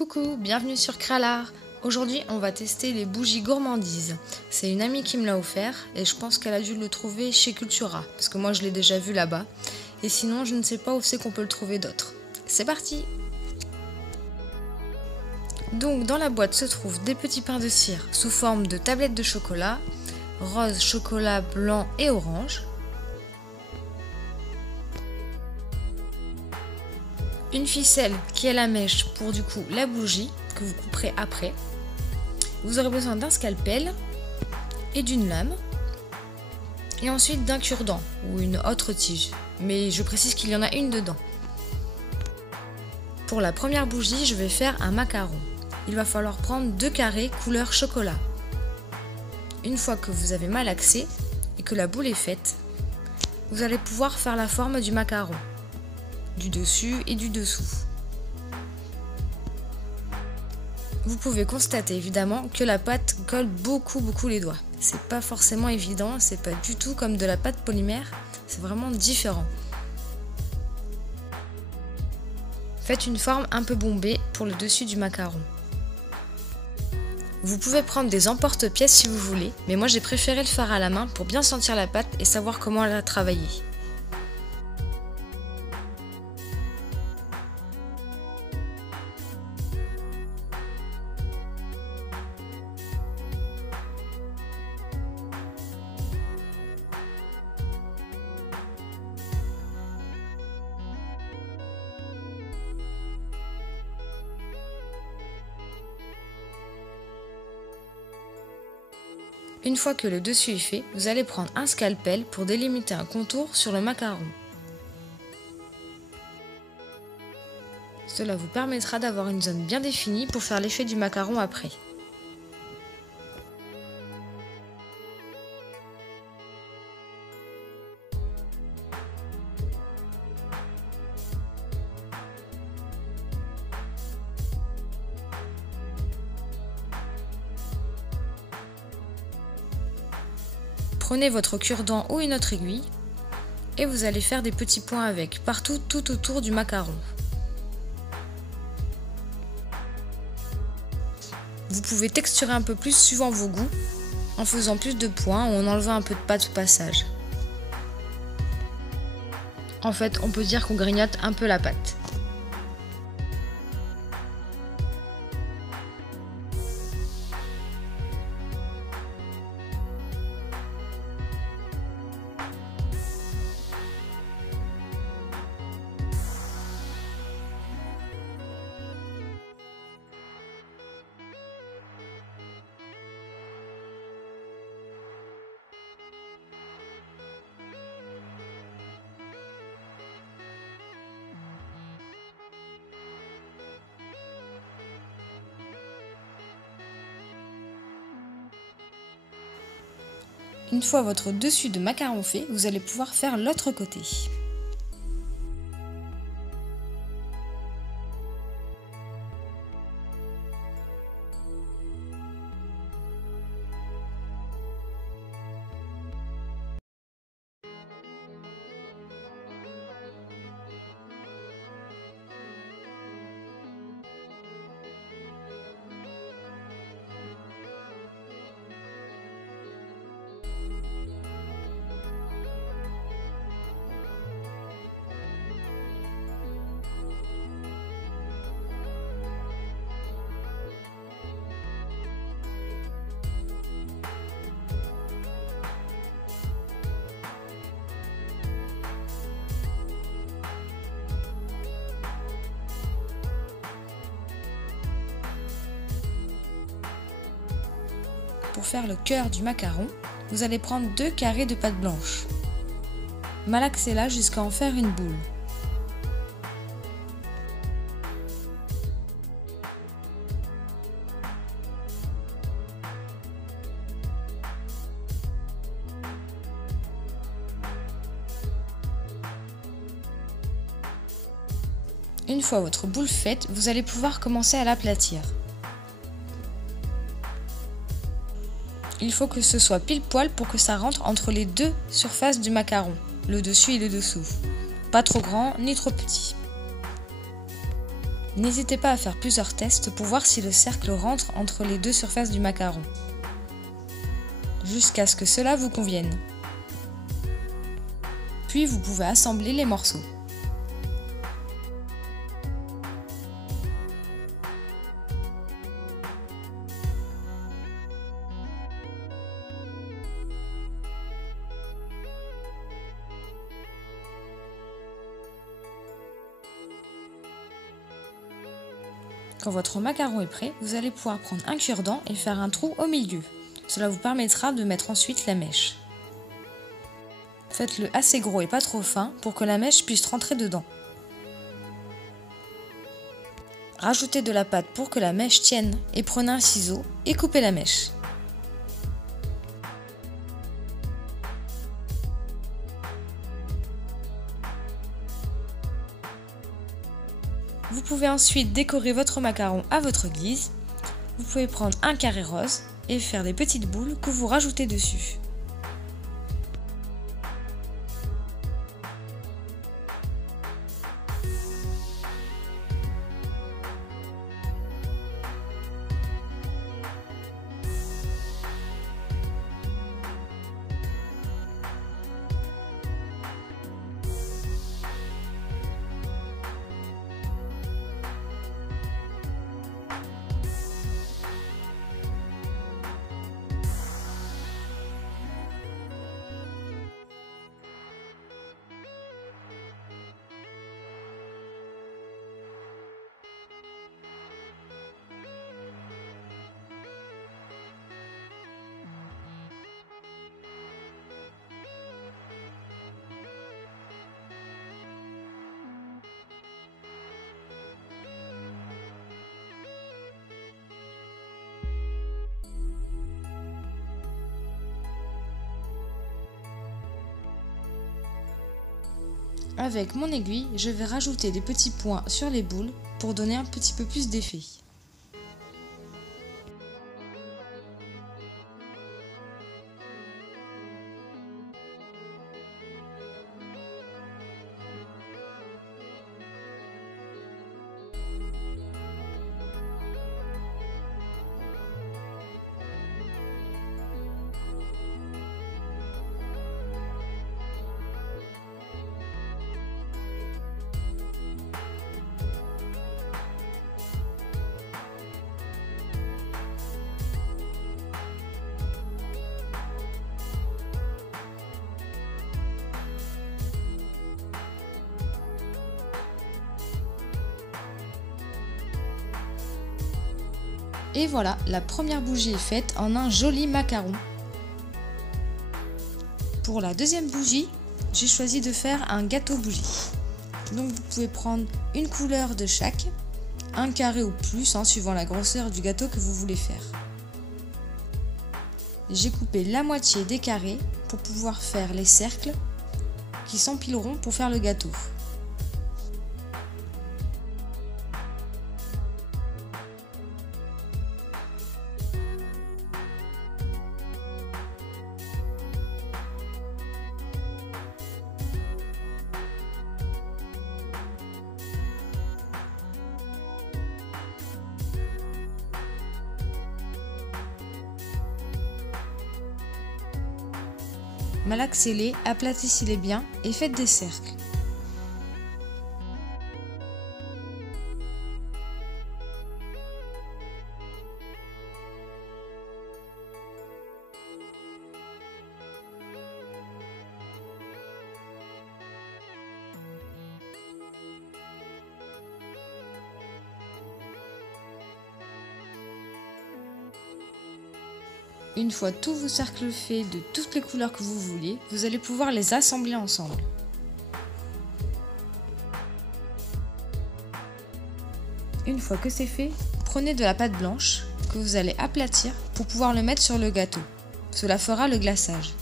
Coucou, bienvenue sur Kralar. Aujourd'hui, on va tester les bougies gourmandises. C'est une amie qui me l'a offert et je pense qu'elle a dû le trouver chez Cultura parce que moi je l'ai déjà vu là-bas. Et sinon, je ne sais pas où c'est qu'on peut le trouver d'autre. C'est parti! Donc dans la boîte se trouvent des petits pains de cire sous forme de tablettes de chocolat, rose, chocolat, blanc et orange. Une ficelle qui est la mèche pour du coup la bougie que vous couperez après. Vous aurez besoin d'un scalpel et d'une lame. Et ensuite d'un cure-dent ou une autre tige. Mais je précise qu'il y en a une dedans. Pour la première bougie, je vais faire un macaron. Il va falloir prendre 2 carrés couleur chocolat. Une fois que vous avez malaxé et que la boule est faite, vous allez pouvoir faire la forme du macaron, du dessus et du dessous. Vous pouvez constater évidemment que la pâte colle beaucoup les doigts. C'est pas forcément évident, c'est pas du tout comme de la pâte polymère, c'est vraiment différent. Faites une forme un peu bombée pour le dessus du macaron. Vous pouvez prendre des emporte-pièces si vous voulez, mais moi j'ai préféré le faire à la main pour bien sentir la pâte et savoir comment la travailler. Une fois que le dessus est fait, vous allez prendre un scalpel pour délimiter un contour sur le macaron. Cela vous permettra d'avoir une zone bien définie pour faire l'effet du macaron après. Prenez votre cure-dent ou une autre aiguille et vous allez faire des petits points avec, partout tout autour du macaron. Vous pouvez texturer un peu plus suivant vos goûts, en faisant plus de points ou en enlevant un peu de pâte au passage. En fait, on peut dire qu'on grignote un peu la pâte. Une fois votre dessus de macaron fait, vous allez pouvoir faire l'autre côté. Pour faire le cœur du macaron, vous allez prendre 2 carrés de pâte blanche. Malaxez-la jusqu'à en faire une boule. Une fois votre boule faite, vous allez pouvoir commencer à l'aplatir. Il faut que ce soit pile poil pour que ça rentre entre les deux surfaces du macaron, le dessus et le dessous. Pas trop grand ni trop petit. N'hésitez pas à faire plusieurs tests pour voir si le cercle rentre entre les deux surfaces du macaron, jusqu'à ce que cela vous convienne. Puis vous pouvez assembler les morceaux. Quand votre macaron est prêt, vous allez pouvoir prendre un cure-dent et faire un trou au milieu. Cela vous permettra de mettre ensuite la mèche. Faites-le assez gros et pas trop fin pour que la mèche puisse rentrer dedans. Rajoutez de la pâte pour que la mèche tienne et prenez un ciseau et coupez la mèche. Vous pouvez ensuite décorer votre macaron à votre guise. Vous pouvez prendre un carré rose et faire des petites boules que vous rajoutez dessus. Avec mon aiguille, je vais rajouter des petits points sur les boules pour donner un petit peu plus d'effet. Et voilà, la première bougie est faite en un joli macaron. Pour la deuxième bougie, j'ai choisi de faire un gâteau bougie. Donc vous pouvez prendre une couleur de chaque, un carré ou plus, suivant la grosseur du gâteau que vous voulez faire. J'ai coupé la moitié des carrés pour pouvoir faire les cercles qui s'empileront pour faire le gâteau. Malaxez-les, aplatissez-les bien et faites des cercles. Une fois tous vos cercles faits de toutes les couleurs que vous voulez, vous allez pouvoir les assembler ensemble. Une fois que c'est fait, prenez de la pâte blanche que vous allez aplatir pour pouvoir le mettre sur le gâteau. Cela fera le glaçage.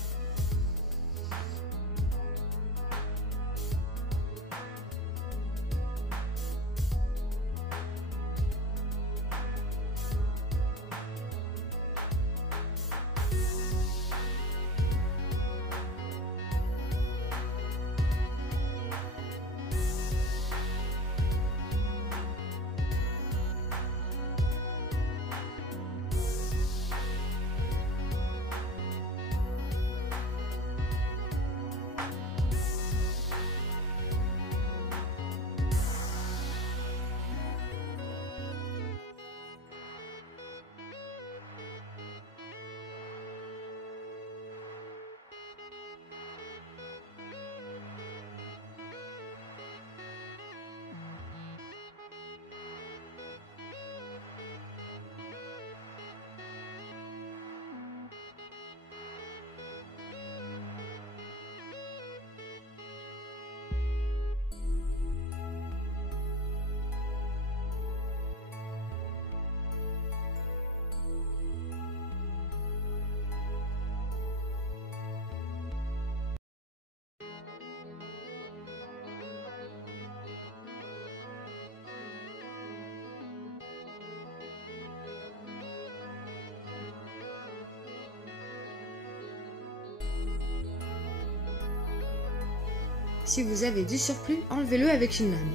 Si vous avez du surplus, enlevez-le avec une lame.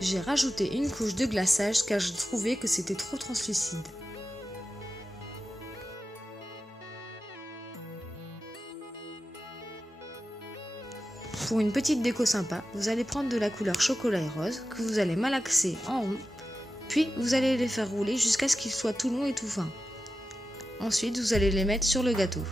J'ai rajouté une couche de glaçage car je trouvais que c'était trop translucide. Pour une petite déco sympa, vous allez prendre de la couleur chocolat et rose que vous allez malaxer en rond, puis vous allez les faire rouler jusqu'à ce qu'ils soient tout longs et tout fins. Ensuite, vous allez les mettre sur le gâteau.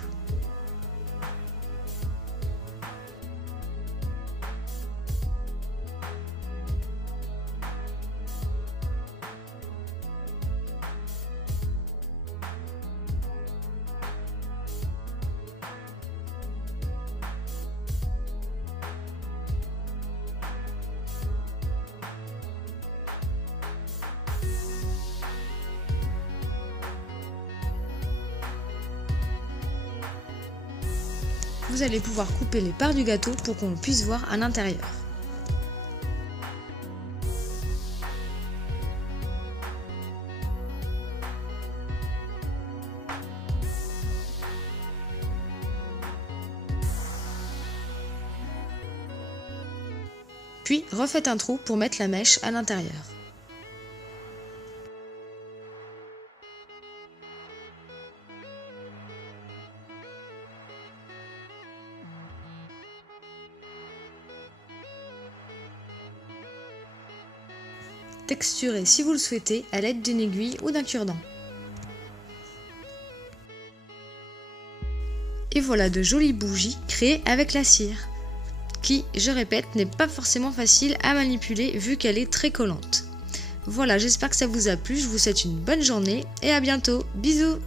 Vous allez pouvoir couper les parts du gâteau pour qu'on puisse voir à l'intérieur. Puis refaites un trou pour mettre la mèche à l'intérieur. Texturez si vous le souhaitez à l'aide d'une aiguille ou d'un cure-dent. Et voilà de jolies bougies créées avec la cire, qui, je répète, n'est pas forcément facile à manipuler vu qu'elle est très collante. Voilà, j'espère que ça vous a plu, je vous souhaite une bonne journée et à bientôt, bisous!